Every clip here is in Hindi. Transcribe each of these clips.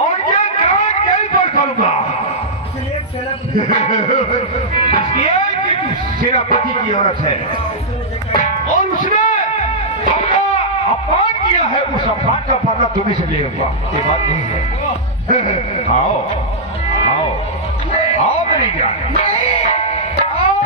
और ये काम कहीं पर करूंगा इसलिए कि तू सेनापति की औरत है और उसने अपना अपमान किया है। उस अपमान का बदला तुम्हें से लेगा, ये बात नहीं है। आओ आओ आओ मेरी जान, आओ।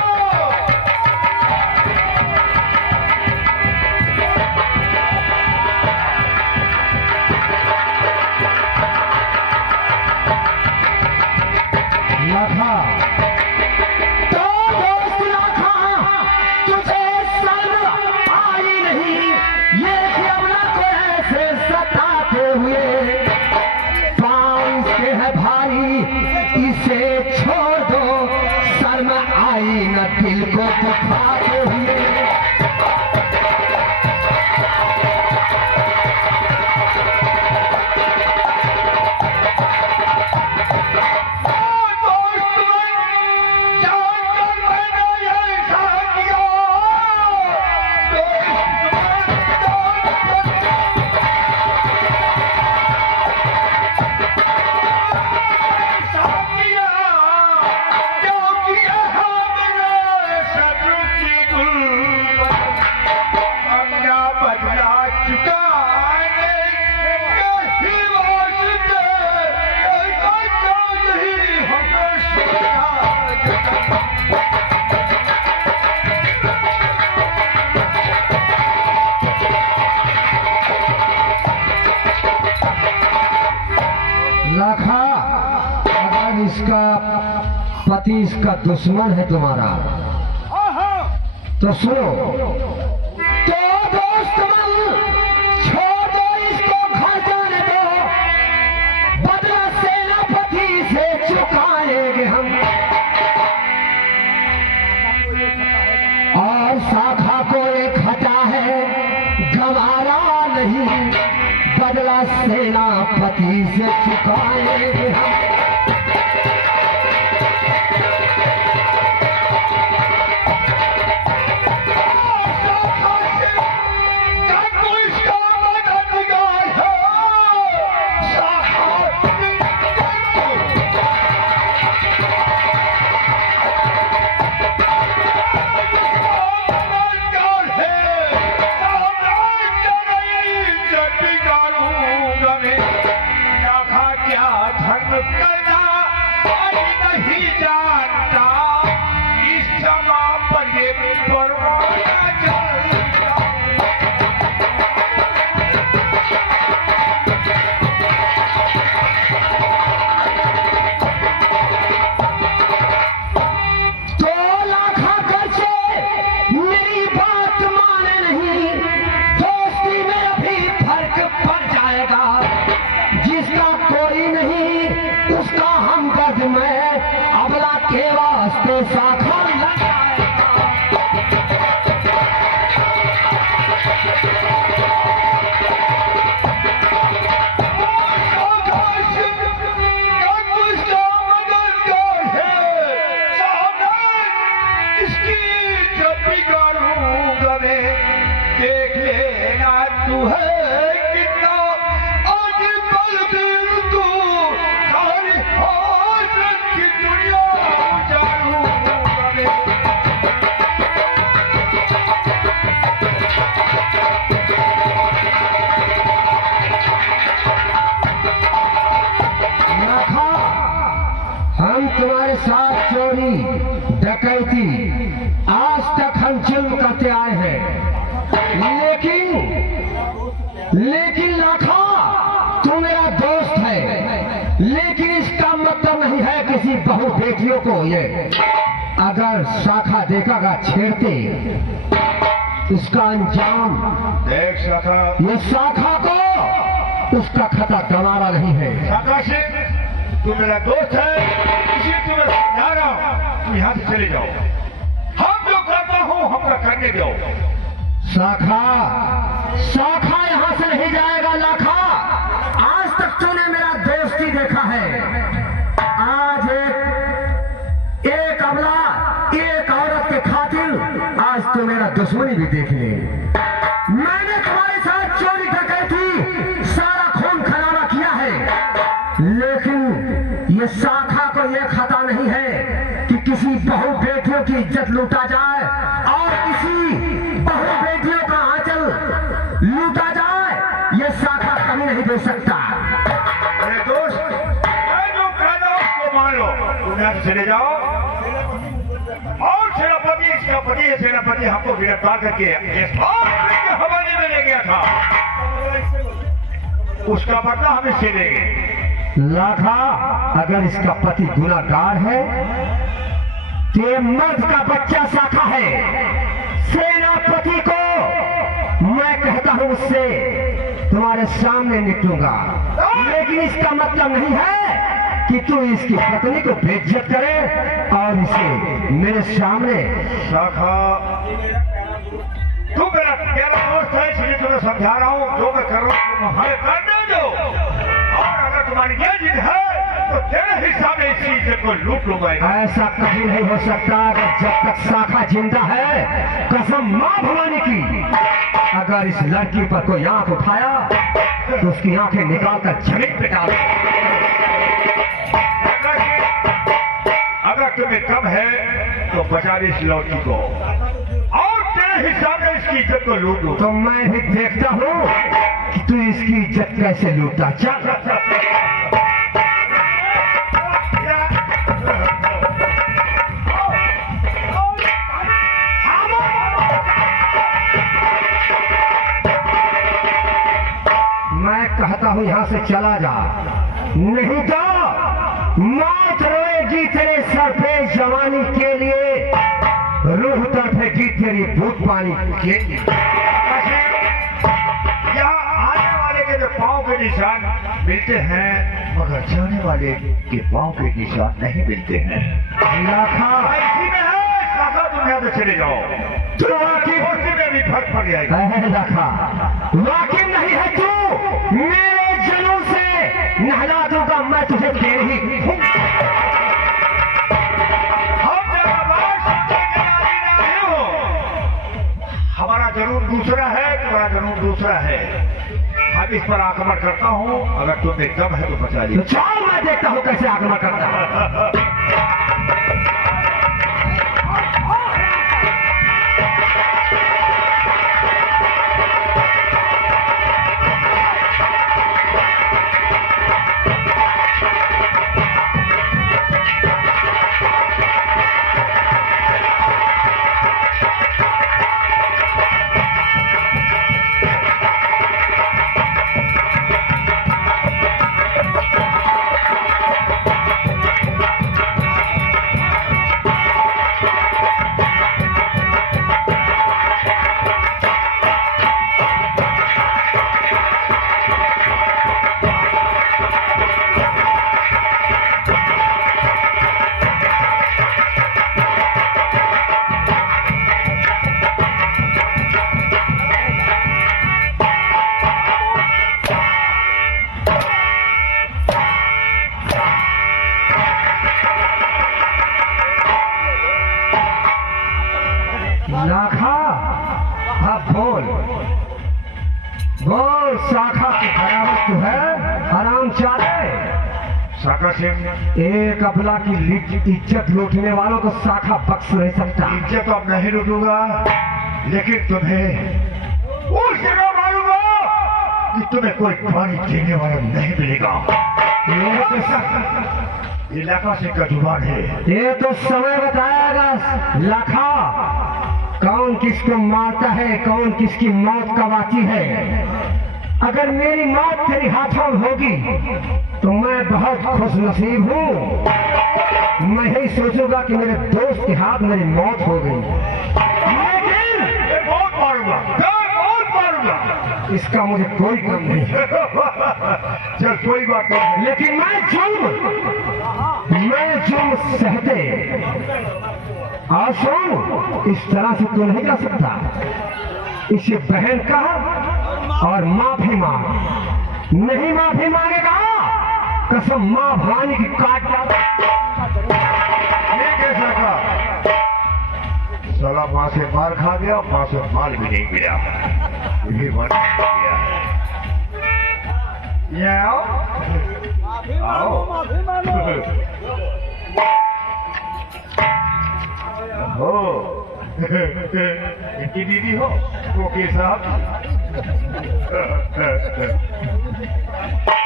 लाखा तो दोस्त लाखा, तुझे शर्म आई नहीं ये यमुना को ऐसे सताते हुए? पाँव इसके है भाई, इसे छोड़ दो, शर्म आई न दिल को दुखाते हुए? लाखा, अगर इसका पति इसका दुश्मन है तुम्हारा तो सुनो, तो दोस्त मन छोड़ दो, इसको घर जाने दो, बदला सेनापति से चुकाएंगे हम। और शाखा को एक हटा है, गंवारा नहीं, बदला सेनापति से चुकाएंगे हम। जिसका कोई नहीं उसका हमदर्द मैं अबला के वास्ते शाखा लगाएगा। इसकी जब बिगाड़ूंगा मैं, देख लेना तू है तुम्हारे साथ चोरी डकैती आज तक हम जुल्म करते आए हैं, लेकिन लाखा तू मेरा दोस्त है, लेकिन इसका मतलब नहीं है किसी बहू बेटियों को ये अगर शाखा देखेगा छेड़ते उसका अंजाम देख। शाखा, ये शाखा को उसका खता गंवारा नहीं है। शाखा से तू मेरा दोस्त है, इसलिए तुम्हें समझा रहा हूं, तुम यहाँ से चले जाओ। हम जो करता हूँ हमका करने दो। शाखा यहाँ से नहीं जाएगा। लाखा, आज तक तूने मेरा दोस्ती देखा है, आज एक अबला एक औरत के खातिर आज तो मेरा दुश्मनी भी देख ले। मैंने तुम्हारे साथ चोरी डकैती सारा खून खराबा किया है, लेकिन ये शाखा को ये खता नहीं है कि किसी बहु बेटियों की इज्जत लूटा जाए और किसी बहु बेटियों का आंचल लूटा जाए। ये शाखा कभी नहीं दे सकता। अरे दोस्त, मैं जो कहता हूं उसको मान लो। तुम यहाँ से चले जाओ और सेनापति, इसका पति है सेनापति, हमको गिरफ्तार करके के हवाले में ले गया था, उसका बदला हम इससे लेंगे। लाखा, अगर इसका पति गुनाहगार है तो ये मर्द का बच्चा शाखा है। सेनापति को मैं कहता हूं उससे तुम्हारे सामने निपटूंगा, लेकिन इसका मतलब नहीं है कि तू इसकी पत्नी को बेइज्जत करे और इसे मेरे सामने। शाखा, तू मेरा प्यारा दोस्त है, इसलिए तुम्हें समझा रहा हूँ, जो मैं कर रहा हूँ तुम हमें करने दो। और अगर तुम्हारी ये जिद है तो तेरे हिसाब से इस चीज को लूट लूंगा। ऐसा कभी नहीं हो सकता। अगर जब तक शाखा जिंदा है, कसम मां भवानी की, अगर इस लड़की पर कोई आंख उठाया तो उसकी आंखें निकालकर जमीन पे डाल। अगर तुम्हें कम है तो बचा ले इस लड़की को और तेरे हिसाब से इसकी इज्जत को लूट लो। तो मैं भी देखता हूँ कि तू इसकी इज्जत कैसे लूटता। चल। मैं कहता हूँ यहाँ से चला जा, नहीं तो मौत रोएगी तेरे सर पे जवानी के लिए, रूह तड़पेगी तेरी भूत पानी के लिए। यहाँ आने वाले के जो पाँव के निशान मिलते हैं, मगर जाने वाले के पाँव के निशान नहीं मिलते हैं। लाखा, इसी में है शाखा, तुम यहाँ से चले जाओ। तू वाकिफ में भी फर्क पड़ जाएगा। लाखा, वाकिफ नहीं है तू, मेरे जनों से नहला दूंगा मैं तुझे तेरे ही। हमारा जरूर दूसरा है, तुम्हारा जरूर दूसरा है। हम इस पर आक्रमण करता हूँ, अगर तुम्हें दम है तो बचा ली। तो चल, मैं देखता हूँ कैसे आक्रमण करता है। लाखा, अब बोल बोल, शाखा की बराबर तू है, आराम चाहे। शाखा सिंह, एक अबला की इज्जत लूटने वालों को शाखा बख्श नहीं सकता। इज्जत अब नहीं लूटूंगा, लेकिन तुम्हें उस जगह मारूंगा कि तुम्हें कोई पानी देने वाला नहीं मिलेगा। ये लाखा सिंह का जुबान है। ये तो समय बताएगा लाखा, कौन किसको मारता है, कौन किसकी मौत कब आती है। अगर मेरी मौत तेरी हाथों में होगी तो मैं बहुत खुश नसीब हूँ। मैं यही सोचूंगा कि मेरे दोस्त के हाथ मेरी मौत हो गई, लेकिन बहुत मारूंगा, बहुत मारूंगा, इसका मुझे कोई गम नहीं है। चल कोई बात नहीं, लेकिन मैं जुर्म सहते और सुन, इस तरह से तू नहीं कर सकता। इसे बहन कहा और माफी मांग। नहीं माफी मांगेगा, कसम मां भवानी की काट ये कैसा था? साला माँ से मार खा गया, माँ से माल भी नहीं मिला, यही मन किया है। ये आओ। इनकी दीदी हो वो के साहब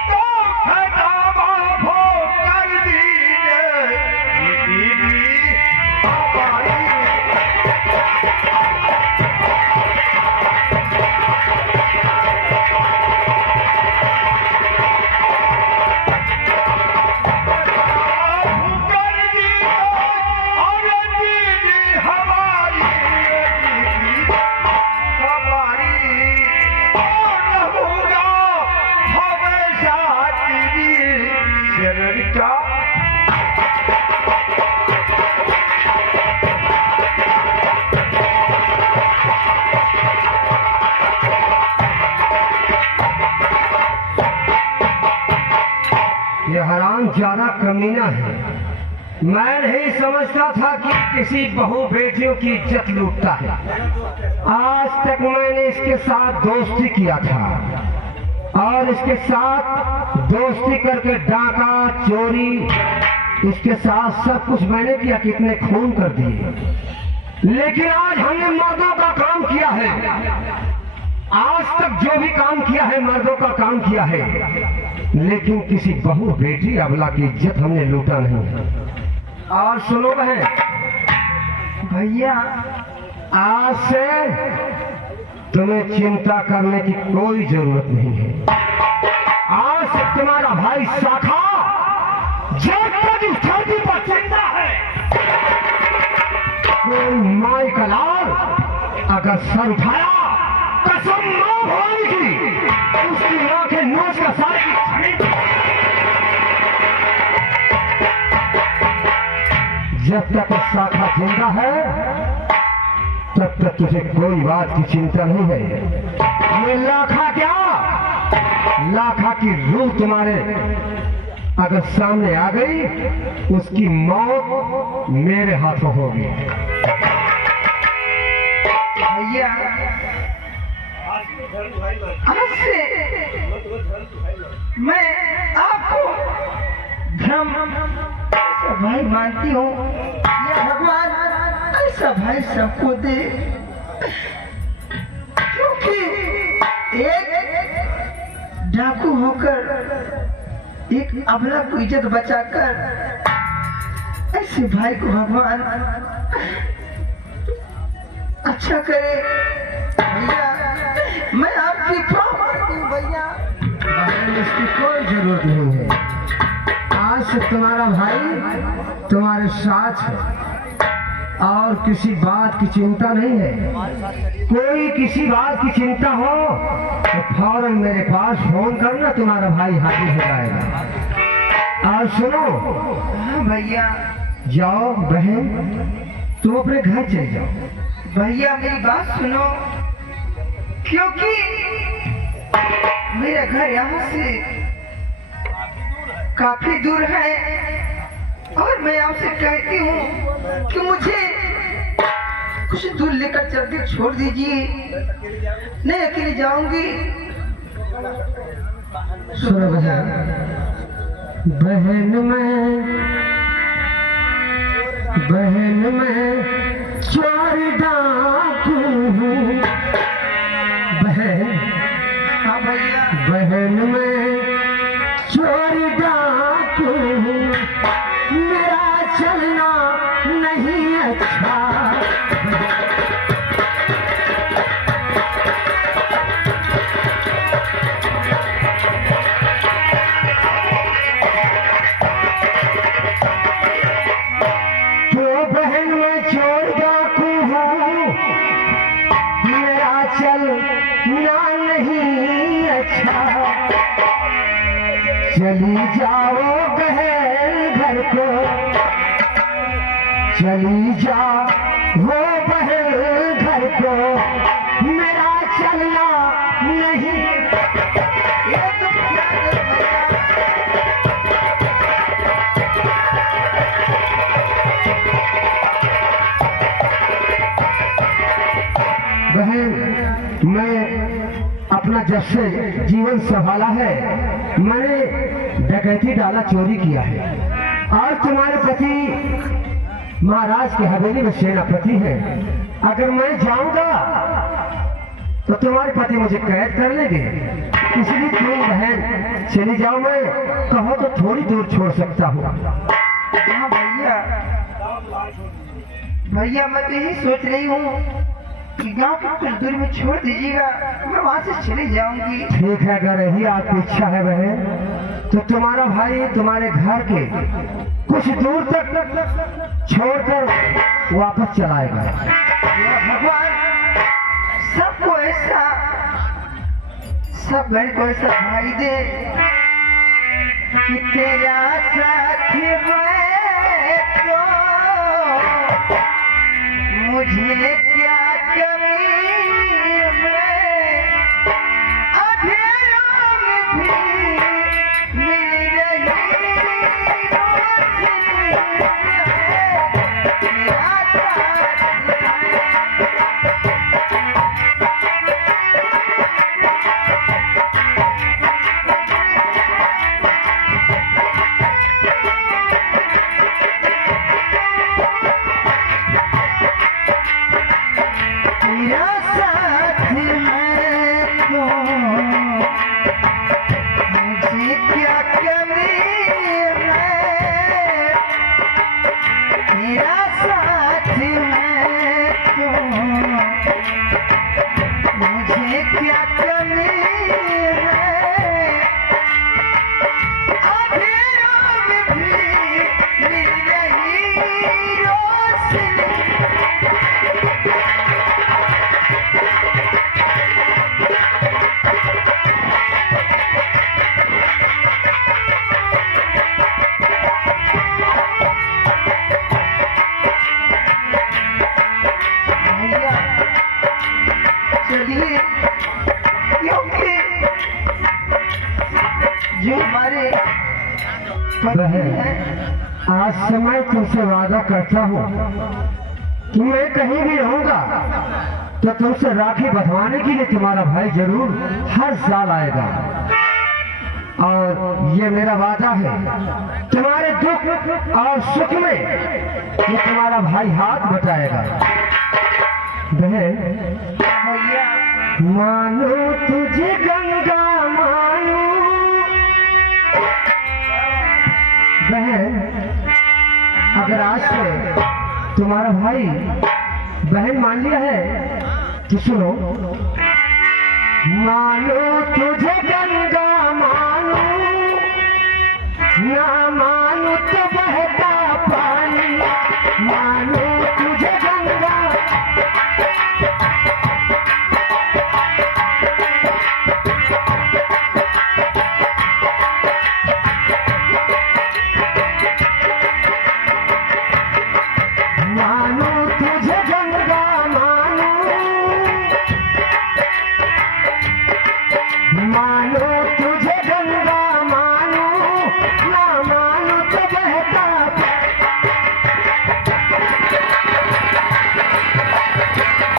तो खताबा हो कर दीजिए ये दीदी हमारी ये हराम ज्यादा कमीना है। मैं नहीं समझता था कि किसी बहू बेटियों की इज्जत लूटता है। आज तक मैंने इसके साथ दोस्ती किया था और इसके साथ दोस्ती करके डाका चोरी इसके साथ सब कुछ मैंने किया, कितने खून कर दिए। लेकिन आज हमने मर्दों का काम किया है। आज तक जो भी काम किया है मर्दों का काम किया है, लेकिन किसी बहू बेटी अबला की इज्जत हमने लूटा नहीं। और सुनो बहन भैया, आज से तुम्हें चिंता करने की कोई जरूरत नहीं है। आज से तुम्हारा भाई शाखा जब तक इस धरती पर जिंदा है, कोई माई का लाल अगर सर उठाया कसम मां भवानी की, उसकी आंखें नोच का सारी जब तक शाखा जिंदा है तब तक तुझे कोई बात की चिंता नहीं है। ये लाखा क्या, लाखा की रूह तुम्हारे अगर सामने आ गई, उसकी मौत मेरे हाथों होगी। भैया आज से मैं आपको धर्म ऐसा भाई मानती हूँ। या भगवान ऐसा भाई सबको दे, क्योंकि एक डाकू होकर एक अबला को इज्जत बचाकर ऐसे भाई को भगवान अच्छा करे। भैया मैं आपकी पाँव मारती हूँ भैया। इसकी कोई जरूरत नहीं है। आज से तुम्हारा भाई तुम्हारे साथ है और किसी बात की चिंता नहीं है। कोई किसी बात की चिंता हो तो फौरन मेरे पास फोन करना, तुम्हारा भाई हाजिर हो जाएगा। और सुनो हाँ भैया। जाओ बहन, तुम अपने घर चले जाओ। भैया मेरी बात सुनो, क्योंकि मेरा घर यहाँ से काफी दूर है और मैं आपसे कहती हूँ कि मुझे कुछ दूर लेकर चल के छोड़ दीजिए, नहीं अकेले जाऊंगी। सुनो बहन मैं चोर डाकू हूँ। बहन हाँ भैया। बहन मैं चोर डाकू हूँ, मेरा चलना नहीं अच्छा। तो बहन मैं चोर डाकू हूँ, मेरा चलना नहीं अच्छा। चली जाओ बहन घर को, चली जाओ बहन घर को, मेरा चलना नहीं। ये तुम क्या कर बहन मैं अपना जब से जीवन संभाला है, मैंने डकैती डाला, चोरी किया है। और तुम्हारे पति महाराज की हवेली में सेनापति है अगर मैं जाऊंगा तो तुम्हारे पति मुझे कैद कर लेंगे, इसलिए तुम बहन चली जाओ, मैं कहो तो थोड़ी दूर छोड़ सकता हूँ। हाँ भैया, भैया मैं तो यही सोच रही हूँ कि गांव के कुछ दूर में छोड़ दीजिएगा, मैं वहां से चली जाऊंगी। ठीक है, अगर यही आपकी इच्छा है बहन, तो तुम्हारा भाई तुम्हारे घर के कुछ दूर तक छोड़कर वापस चलाएगा। भगवान सबको ऐसा, सब बहन को ऐसा भाई दे कि तेरा साथ है तो मुझे क्या कमी है, अंधेरों में भी मिल रही रोशनी है, तेरा साथ है। तेरा साथ है तो मुझे क्या कमी है, तेरा साथ है तो मुझे क्या कमी है, अंधेरों में भी मिल रही रोशनी। भैया चलिए, क्योंकि जो हमारे पति हैं, आज से मैं तुमसे वादा करता हूँ कि मैं कहीं भी रहूंगा तो तुमसे राखी बंधवाने के लिए तुम्हारा भाई जरूर हर साल आएगा, और ये मेरा वादा है, तुम्हारे दुख और सुख में ये तुम्हारा भाई हाथ बटाएगा। बहन भैया मानो तुझे गंगा मानो, बहन अगर आज से तुम्हारा भाई बहन मान लिया है तो सुनो, मानो तुझे गंगा मानो, ना मानो तो बहता